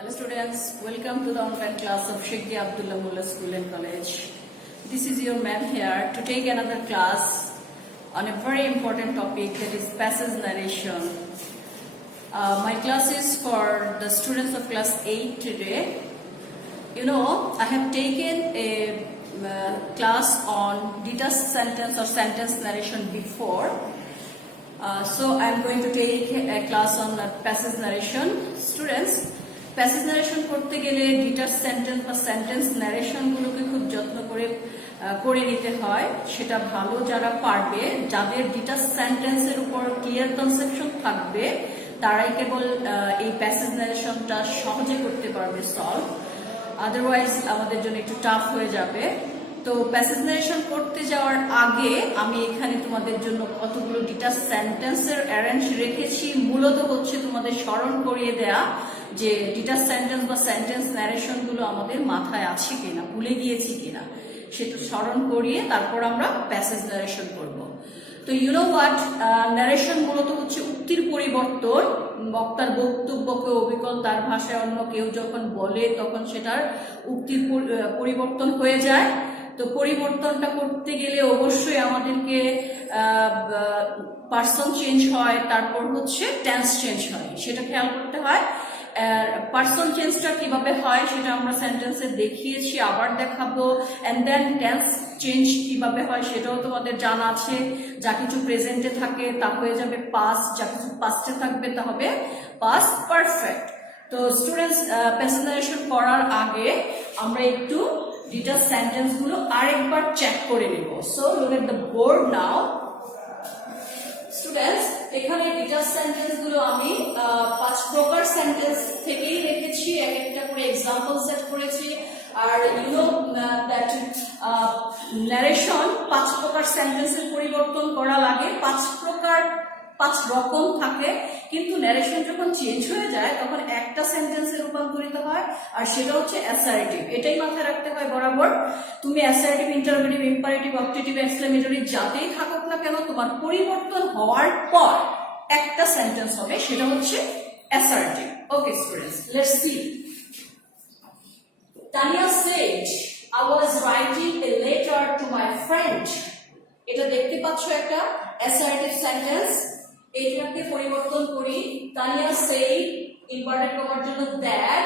Hello students, welcome to the online class of Sheikh Abdullah Mullah School and College. This is your ma'am here to take another class on a very important topic, that is passage narration. My class is for the students of class 8 today. You know, I have taken a class on detached sentence or sentence narration before. So I am going to take a class on passage narration. Students, passage narration করতে গেলে detach sentence বা sentence নারেশনগুলোকে খুব যত্ন করে নিতে হয়। সেটা ভালো যারা পারবে, যাদের ডিটাচ সেন্টেন্সের উপর ক্লিয়ার কনসেপশন থাকবে, তারাই কেবল এই প্যাসেজ নারেশনটা সহজে করতে পারবে সলভ। আদারওয়াইজ আমাদের জন্য একটু টাফ হয়ে যাবে। তো প্যাসেজ নারেশন করতে যাওয়ার আগে আমি এখানে তোমাদের জন্য কতগুলো ডিটাচ সেন্টেন্সের অ্যারেঞ্জ রেখেছি। মূলত হচ্ছে তোমাদের স্মরণ করিয়ে দেয়া যে ডিটাচ সেন্টেন্স বা সেন্টেন্স ন্যারেশন গুলো আমাদের মাথায় আছে কিনা, ভুলে গিয়েছি কিনা, সেটা স্মরণ করিয়ে তারপর আমরা প্যাসেজ ন্যারেশন করব। তো ইউ নো হোয়াট, ন্যারেশন মূলত হচ্ছে উক্তির পরিবর্তন। বক্তার বক্তব্যকে অবিকল তার ভাষায় অন্য কেউ যখন বলে তখন সেটার উক্তির পরিবর্তন হয়ে যায়। তো পরিবর্তনটা করতে গেলে অবশ্যই আমাদেরকে পার্সন চেঞ্জ হয়, তারপর হচ্ছে টেন্স চেঞ্জ হয়, সেটা খেয়াল করতে হয়। পার্সন চেঞ্জটা কিভাবে হয় সেটা আমরা সেন্টেন্সে দেখিয়েছি, আবার দেখাবো। এন্ড দেন টেন্স চেঞ্জ কিভাবে হয় সেটাও তোমাদের জানা আছে। যা কিছু প্রেজেন্টে থাকে তা হয়ে যাবে পাস্ট, যা কিছু পাস্টে থাকবে তা হবে পাস্ট পারফেক্ট। তো স্টুডেন্টস, প্যাসেজ নারেশন করার আগে আমরা একটু ডিটাচ সেন্টেন্স গুলো আরেকবার চেক করে নেব। So look at the board now. Students, এখানে ডিটাচ সেন্টেন্স গুলো আমি 5 প্রকার সেন্টেন্স থেকেই রেখেছি, এক একটা করে এক্সাম্পল সেট করেছি। আর ইউ নো দ্যাট ন্যারেশন 5 প্রকার সেন্টেন্সের পরিবর্তন করা লাগে, 5 রকম থাকে। কিন্তু ন্যারেশন যখন চেঞ্জ হয়ে যায় তখন একটা সেন্টেন্সে রূপান্তরিত হয়, আর সেটা হচ্ছে অ্যাসার্টিভ। এটাই মাথায় রাখতে হয় বরাবর। তুমি assertive, interrogative, imperative, objective, exclamatory যাতেই থাকুক না কেন, তোমার পরিবর্তন হওয়ার পর একটা সেন্টেন্স হবে, সেটা হচ্ছে assertive. Okay students, let's see. Tanya said, I was writing a letter to my friend. এটা দেখতে পাচ্ছ একটা অ্যাসার্টিভ সেন্টেন্স। এটাকে পরিবর্তন করি। তানিয়া said, ইনভার্টেড কমার জন্য দ্যাট।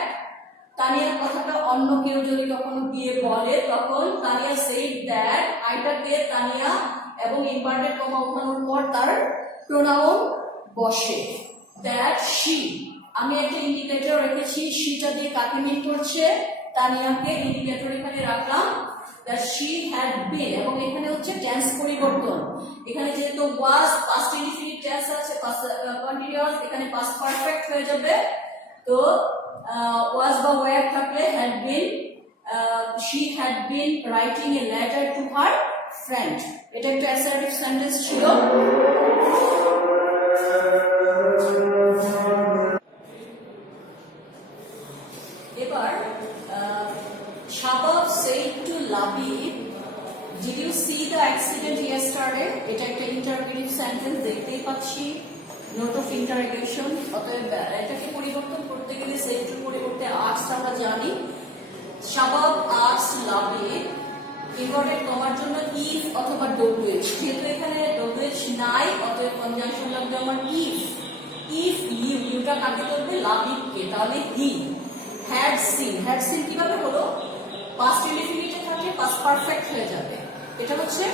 তানিয়ার কথাটা অন্য কেউ যদি কখনো দিয়ে বলে তখন তানিয়া said that, আইটাকে তানিয়া এবং ইনভার্টেড কমা ওঠানোর পর তার প্রোনাউন বসে। দ্যাট she, আমি একটা ইন্ডিকেটর রেখেছি, সেটা দিয়ে কাকে মিন করছে, তানিয়াকে। ইন্ডিকেটর এখানে রাখলাম। that she had been, এবং এখানে হচ্ছে টেন্স পরিবর্তন। এখানে যেহেতু was past indefinite tense আছে, past continuous, এখানে past perfect হয়ে যাবে। তো was বা were থাকলে had been, she had been writing a letter to her friend। এটা একটা অ্যাসার্টিভ সেন্টেন্স ছিল। এবার Shabab said to Labib, did you see the accident yesterday? এটা একটা ইন্টারোগেটিভ সেন্টেন্স, দেখতেই পাচ্ছি নোট অফ ইন্টারোগেশন। অতএব এটাকে পরিবর্তন করতে গেলে said to পরিবর্তে asked আমরা জানি। Shabab asked Labib, ইনভার্টেড কমার জন্য if অথবা wh, যেহেতু এখানে wh নাই অতএব কনজাংশন লাগবে আমার if। if you, ইউটা কাকে করবে, লাবিবকে, তাহলে he had seen। had seen কিভাবে হলো, পাস্ট ইনডিফিনিটে থাকলে পাস্ট পারফেক্ট হয়ে যাবে। এটা হচ্ছে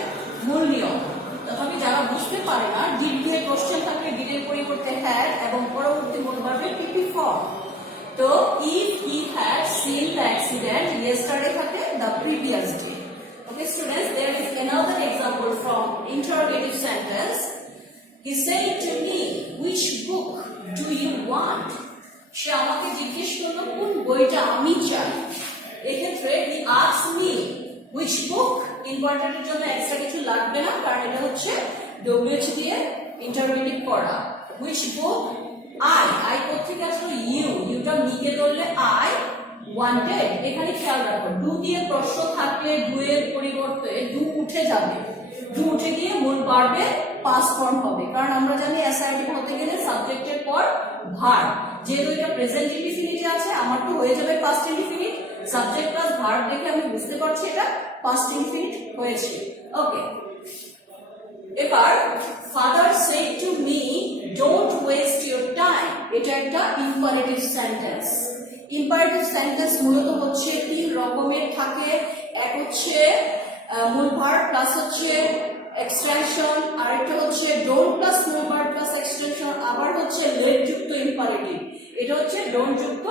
মূল নিয়ম। তথাপি যারা বুঝতে পারে না, ডিড দিয়ে কোশ্চেন থাকলে ডিডের পরিবর্তে হ্যাড এবং পরবর্তী মূল ভার্বে পিপি ফর্ম। তো if he had seen the accident yesterday থাকে the previous day. Okay students, there is another example from interrogative sentence. He said to me, which book do you want? সে আমাকে জিজ্ঞেস করলো কোন বইটা আমি চাই। এক্ষেত্রে he asked me which book, ইনভার্টেডের জন্য এক্সট্রা কিছু লাগবে না, কারণ এটা হচ্ছে wh দিয়ে ইন্টারোগেটিভ করা। which book, I কোত্থেকে আসলো, ইউটা মিকে ধরলে I wanted। এখানে খেয়াল রাখো, ডু দিয়ে প্রশ্ন থাকলে ডু এর পরিবর্তে ডু উঠে যাবে, ডু উঠে গিয়ে মূল ভার্বে পাস্ট ফর্ম হবে, কারণ আমরা জানি অ্যাসার্টিভ হতে গেলে সাবজেক্টের পর ভার্ব। যেহেতু এটা প্রেজেন্ট ইনডিফিনিটে আছে, আমার তো হয়ে যাবে past indefinite. Subject plus verb দেখে আমি বুঝতে পারছি এটা পাস্ট ইনডিফিনিট হয়েছে। ওকে, এবার father said to me don't waste your time, এটা একটা ইম্পারেটিভ সেন্টেন্স। ইম্পারেটিভ সেন্টেন্স মূলত হচ্ছে তিন রকমের থাকে। এক হচ্ছে মূল ভার্ব প্লাস হচ্ছে এক্সটেনশন, আরেকটা হচ্ছে ডোন্ট প্লাস মূল ভার্ব প্লাস এক্সটেনশন, আবার হচ্ছে লেট যুক্ত ইম্পারেটিভ। এটা হচ্ছে ডোন্ট যুক্ত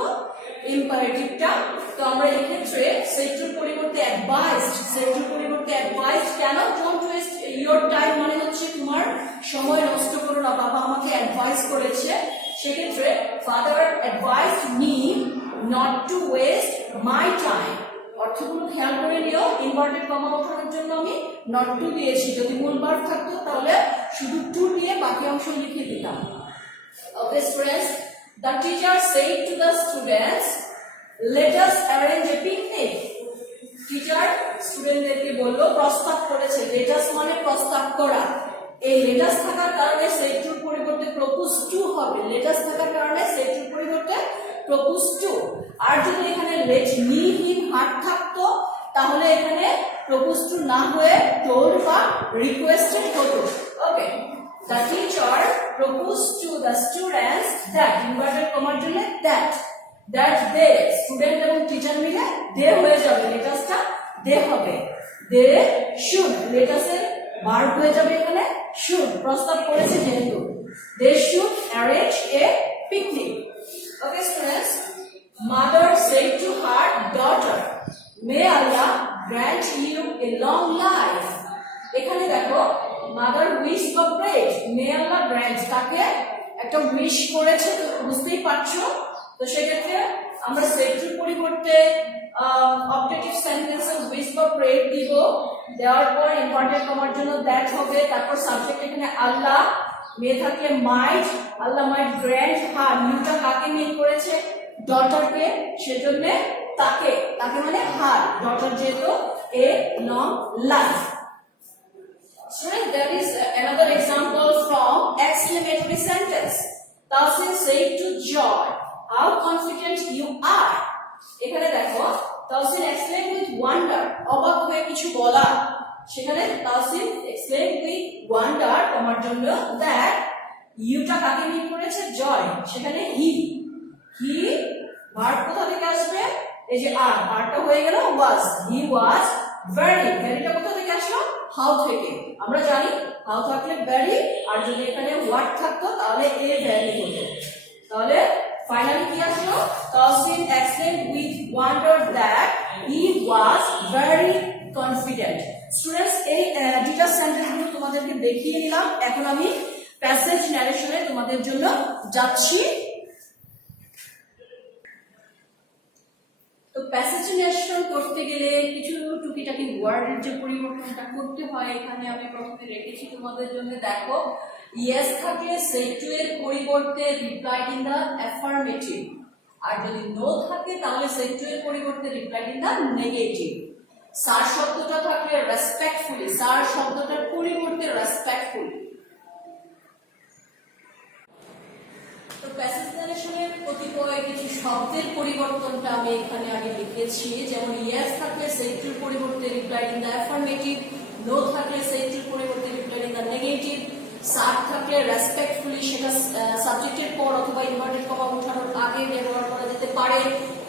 ইম্পারেটিভটা। তো আমরা এই ক্ষেত্রে সেড টুর পরিবর্তে অ্যাডভাইসড, সেড টুর পরিবর্তে অ্যাডভাইসড কেন? ডোন্ট ওয়েস্ট ইওর টাইম মানে হচ্ছে তোমার সময় নষ্ট করো না, বাবা আমাকে অ্যাডভাইস করেছে। সেক্ষেত্রে father advised me not to waste my time. অর্থগুলো খেয়াল করে নিও, ইনভার্টেড কমা ওঠানোর জন্য আমি নট টু দিয়েছি। যদি মূল ভার্ব থাকতো তাহলে শুধু টু দিয়ে বাকি অংশ লিখে দিতাম। Okay students, the teacher said to the students, let us arrange a picnic. Teacher স্টুডেন্টদেরকে বললো, প্রস্তাব করেছে। let us মানে প্রস্তাব করা। এই let us থাকার কারণে said to পরিবর্তে propose to হবে। let us থাকার কারণে said to পরিবর্তে propose to। আর যদি এখানে let me him her থাকতো তাহলে এখানে propose to না হয়ে told বা requested হতো। ওকে, the teacher proposed to the students that, inverted কমার জন্য that they, স্টুডেন্ট এবং টিচার মিলে they হয়ে যাবে, লেটাসটা they হবে। they should, লেটাসের ভার্ব হয়ে যাবে এখানে should, প্রস্তাব করেছে যেহেতু। they should arrange a picnic. Okay students, mother said to her daughter, may Allah grant you a long life. এখানে দেখো মাদার উইশ বা প্রেড, মে আল্লাহ গ্র্যান্ট, তাকে একটা উইশ করেছে, তো বুঝতেই পারছো। তো সেক্ষেত্রে আমরা সেড টুর পরিবর্তে অবজেক্টিভ সেন্টেন্সে উইশ বা প্রেড দিব। দেওয়ার পর ইনভার্টেড কমার জন্য দ্যাট হবে। তারপর সাবজেক্ট এখানে আল্লাহ, মে থাকলে মাইট, আল্লাহ মাইট গ্র্যান্ট হার, নিউটা কাকে মিন করেছে? ডটারকে, সেজন্য তাকে, তাকে মানে হার, ডটার যেহেতু a long life. Students, there is another example from exclamatory sentence. Tawsin said to Joy, how confident you are. এখানে দেখো Tawsin exclaimed with wonder, অবাক হয়ে কিছু বলা। সেখানে Tawsin exclaimed with wonder কমার জন্য that ইউটা কাকে মিন করেছে? জয়, সেখানে হি ভার্ব কোথা থেকে আসবে? এই যে আর, ভার্বটা হয়ে গেল was, he was very, ভেরিটা কোথা থেকে আসলো? হাউ থেকে। আমরা জানি হাউ থাকলে ভেরি, আর যদি এখানে হোয়াট থাকতো তাহলে এ ভ্যারি হতো। তাহলে ফাইনালি কি আসলো? Tawsin exclaimed with wonder that he was very confident. Students, এই ডিটেইলস সেন্টেন্সগুলো তোমাদেরকে দেখিয়ে নিলাম। এখন আমি প্যাসেজ ন্যারেশনে তোমাদের জন্য যাচ্ছি। তো প্যাসেজ ন্যারেশন করতে গেলে কিছু টুকিটাকি ওয়ার্ডের যে পরিবর্তনটা করতে হয়, এখানে আমি প্রথমে রেখেছি তোমাদের জন্য। দেখো, ইয়েস থাকলে সেড টু এর পরিবর্তে রিপ্লাইড ইন দা অ্যাফার্মেটিভ, আর যদি নো থাকে তাহলে সেড টু এর পরিবর্তে replied in the negative. Sir শব্দটা থাকলে রেসপেক্টফুলি, স্যার শব্দটার পরিবর্তে রেসপেক্টফুলি। তো প্যাসেজ ন্যারেশনের কতিপয় কিছু শব্দের পরিবর্তনটা আমি এখানে আগে লিখেছি। যেমন ইয়েস থাকলে সেড টুর পরিবর্তে replied in the affirmative, no থাকলে সেড টুর পরিবর্তে replied in the negative, sir থাকলে রেসপেক্টফুলি, সেটা সাবজেক্টের পর অথবা ইনভার্টেড কমা ওঠানোর আগে ব্যবহার করা যেতে পারে।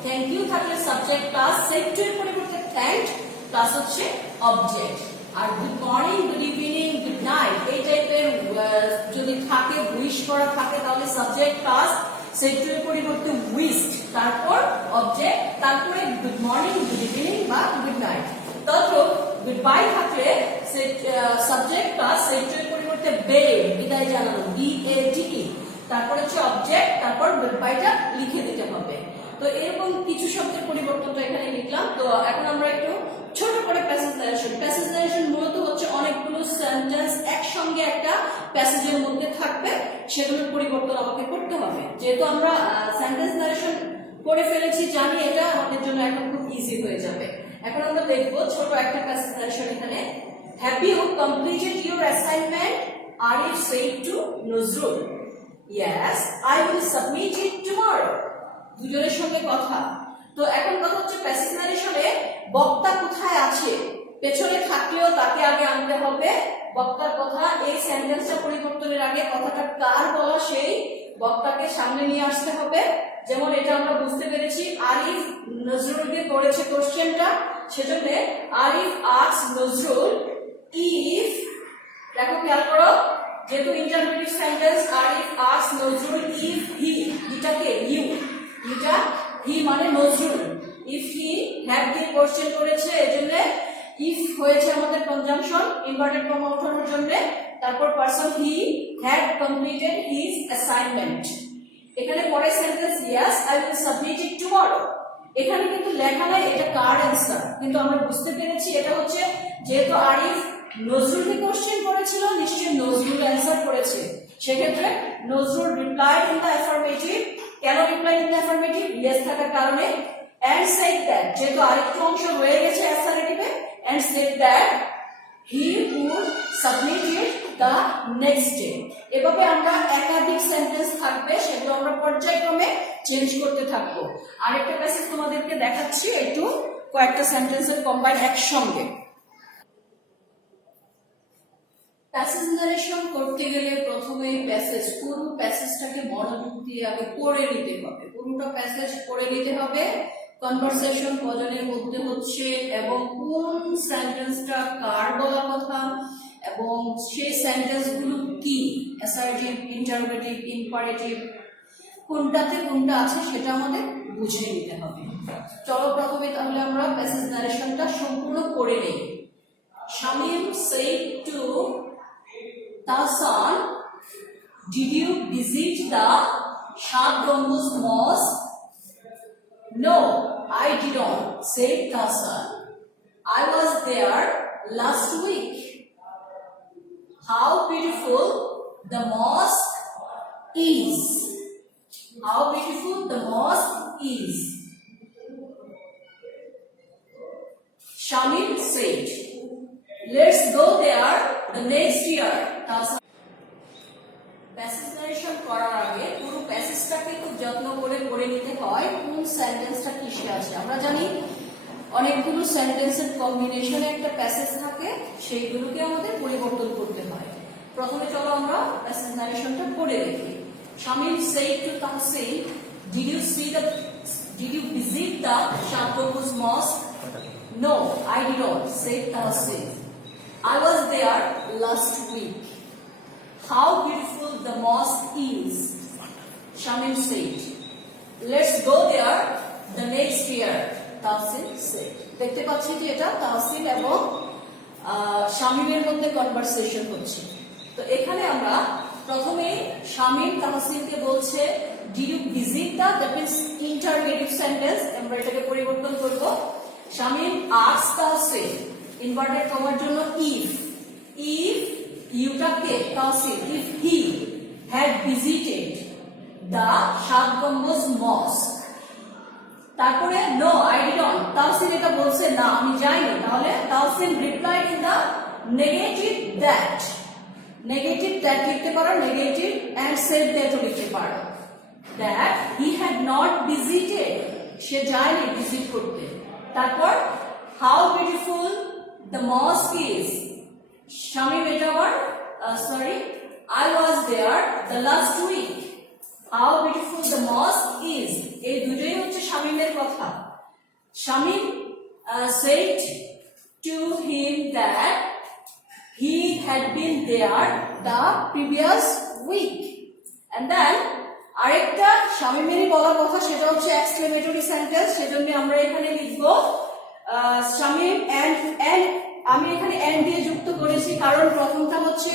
থ্যাংক ইউ থাকলে সাবজেক্ট প্লাস সেড টু এর পরিবর্তে থ্যাঙ্কড প্লাস হচ্ছে অবজেক্ট। আর good morning, good evening, good night এই টাইপের যদি থাকে, উইশ করা থাকে, তাহলে সাবজেক্ট প্লাস সেড টু এর পরিবর্তে উইশড, তারপর অবজেক্ট, তারপরে গুড মর্নিং, গুড ইভিনিং বা গুড নাইট। তদ্রূপ গুড বাই থাকলে সাবজেক্ট প্লাস সেড টু এর পরিবর্তে বেড, বিদায় জানানো, BADE, তারপর হচ্ছে অবজেক্ট, তারপর গুড বাইটা লিখে দিতে হবে। তো এরকম কিছু শব্দের পরিবর্তনটা এখানে লিখলাম। তো এখন আমরা একটু ছোট করে প্যাসেজ ন্যারেশন। প্যাসেজ ন্যারেশন মূলত হচ্ছে অনেকগুলো সেন্টেন্স একসঙ্গে একটা প্যাসেজের মধ্যে থাকবে, সেগুলোর পরিবর্তন আমাকে করতে হবে। যেহেতু আমরা সেন্টেন্স ন্যারেশন করে ফেলেছি, জানি এটা আমাদের জন্য এখন খুব ইজি হয়ে যাবে। এখন আমরা দেখবো ছোট একটা প্যাসেজ ন্যারেশন এখানে। Have you completed your assignment? Arif said to Nazrul. Yes, I will submit it tomorrow. দুজনের সঙ্গে কথা। তো এখন কথা হচ্ছে প্যাসিভ ন্যারেশনে বক্তা কোথায় আছে, পেছনে থাকলেও তাকে আগে আনতে হবে বক্তার কথা। এই সেন্টেন্সটা পরিবর্তনের আগে কথাটা কার বলা সেই বক্তাকে সামনে নিয়ে আসতে হবে। যেমন এটা আমরা বুঝতে পেরেছি আরিফ নজরুলকে করেছে কোশ্চেনটা, সেজন্য আরিফ আস্কস নজরুল ইফ, দেখো খেয়াল করো যেহেতু intermediate sentence, Arif asks Nazrul if he, হিটাকে ইউ, হিটা হি মানে নজরুল, ইফ হি হ্যাড দিয়ে কোশ্চেন করেছে এজন্য ইফ হয়েছে আমাদের কনজাংশন ইনভার্টেড কমা ওঠানোর জন্য, তারপর person he had completed his assignment. এখানে পরের sentence yes I will submit it tomorrow, এখানে কিন্তু লেখা নাই এটা কার অ্যান্সার, কিন্তু আমরা বুঝতে পেরেছি এটা হচ্ছে যেহেতু আরিফ নজরুলকে কোশ্চেন করেছিল নিশ্চয়ই নজরুল অ্যান্সার করেছে, সেক্ষেত্রে Nazrul replied in the affirmative. কেন replied in the affirmative? Yes থাকার কারণে। and said that, যেহেতু আরেকটু অংশ রয়ে গেছে অ্যাসারেটিভে, and said that he would submit it the next day। এভাবে আমরা একাধিক সেন্টেন্স থাকবে সেগুলো আমরা পর্যায়ক্রমে চেঞ্জ করতে থাকবো। আরেকটা প্যাসেজ তোমাদেরকে দেখাচ্ছি, একটু কয়েকটা সেন্টেন্সের কম্বাইন একসঙ্গে। প্যাসেজ নারেশন করতে গেলে প্রথমে প্যাসেজ, পুরো প্যাসেজটাকে মনোযোগ দিয়ে আগে পড়ে নিতে হবে, পুরোটা প্যাসেজ পড়ে নিতে হবে। কনভারসেশন কজনের মধ্যে হচ্ছে এবং কোন সেন্টেন্সটা কার বলা কথা এবং সেই সেন্টেন্সগুলো কি, অ্যাসার্টিভ, ইন্টারোগেটিভ, ইম্পারেটিভ, কোনটাতে কোনটা আছে সেটা আমাদের বুঝে নিতে হবে। চলো প্রথমে তাহলে আমরা প্যাসেজ নারেশনটা সম্পূর্ণ পড়ে নেই। Shamim said to Tahsan, did you visit the Shad Gambuz Mosque? No, I didn't, said Tahsan. I was there last week. How beautiful the mosque is. How beautiful the mosque is. Shamim said, let's go there the next year. Passage narration করার আগে পুরো প্যাসেজটাকে খুব যত্ন করে পড়ে নিতে হয় কোন সেন্টেন্সটা কিসে আছে। আমরা জানি অনেকগুলো সেন্টেন্সের কম্বিনেশনে একটা প্যাসেজ থাকে, সেইগুলোকে আমাদের পরিবর্তন করতে হয়। প্রথমে চলো আমরা প্যাসেজ নারেশনটা পড়ে দেখি। Shamim said to Tahsin, did you visit the Shad Gambuz Mosque? No, I didn't, said Tahsin. I was there last week. How beautiful the mosque is, Shamim said. Let's go there the next year, Tahsin said. দেখতে পাচ্ছি যে এটা তাহসিন এবং শামীমের মধ্যে conversation হচ্ছে। তো এখানে আমরা প্রথমে শামীম তাহসিনকে বলছে did you visit the, that means interrogative sentence, আমরা এটাকে পরিবর্তন করব। শামীম asked Tahsin, ইনভার্টেড কমার জন্য if ইউটাকে Tahsin, if he had visited the Shad Gambuz Mosque, তারপরে no I didn't, তাহসিন এটা বলছে না আমি যাইনি, তাহলে Tahsin replied in the negative that, negative that লিখতে পারো, negative and said that লিখতে পারো, that he had not visited, সে যায়নি ভিজিট করতে। তারপর how beautiful the mosque is, Shamim এটা আবার I was there the last week. How beautiful the mosque is, এই দুটোই হচ্ছে শামীমের কথা। Shamim said to him that he had been there the previous week, and then আরেকটা শামীমেরই বলা কথা, সেটা হচ্ছে এক্সক্লেমেটরি সেন্টেন্স, সেজন্য আমরা এখানে লিখব শামীম and আমি এখানে and দিয়ে যুক্ত করেছি কারণ প্রথমটা হচ্ছে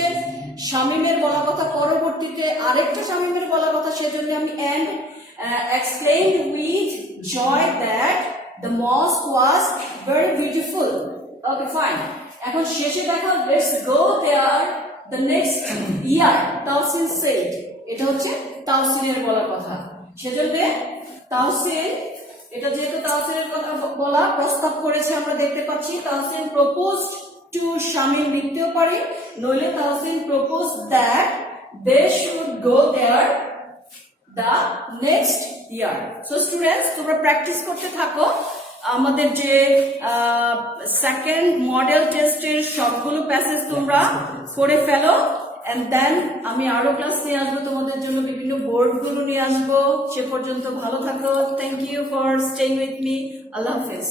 শামীমের বলা কথা, পরবর্তীতে আরেকটা শামীমের বলা কথা, সেজন্য আমি and explained with joy that the mosque was very beautiful. Okay, fine. এখন শেষে দেখো let's go there the next year, Tahsin said, এটা হচ্ছে তাহসিনের বলা কথা, সেজন্য তাহসিন, এটা যেহেতু তাহসিনের কথা বলা প্রস্তাব করেছে আমরা দেখতে পাচ্ছি, তাহসিন proposed to শামীম লিখতেও পারি, নইলে Tahsin proposed that they should go there the next year. So students, তোমরা প্র্যাকটিস করতে থাকো আমাদের যে সেকেন্ড মডেল টেস্টের সবগুলো প্যাসেজ তোমরা করে ফেলো, এন্ড দেন আমি আরো ক্লাস নিয়ে আসবো তোমাদের জন্য, বিভিন্ন বোর্ড গুলো নিয়ে আসবো। সে পর্যন্ত ভালো থাকো। Thank you for staying with me. আল্লাহ হাফেজ।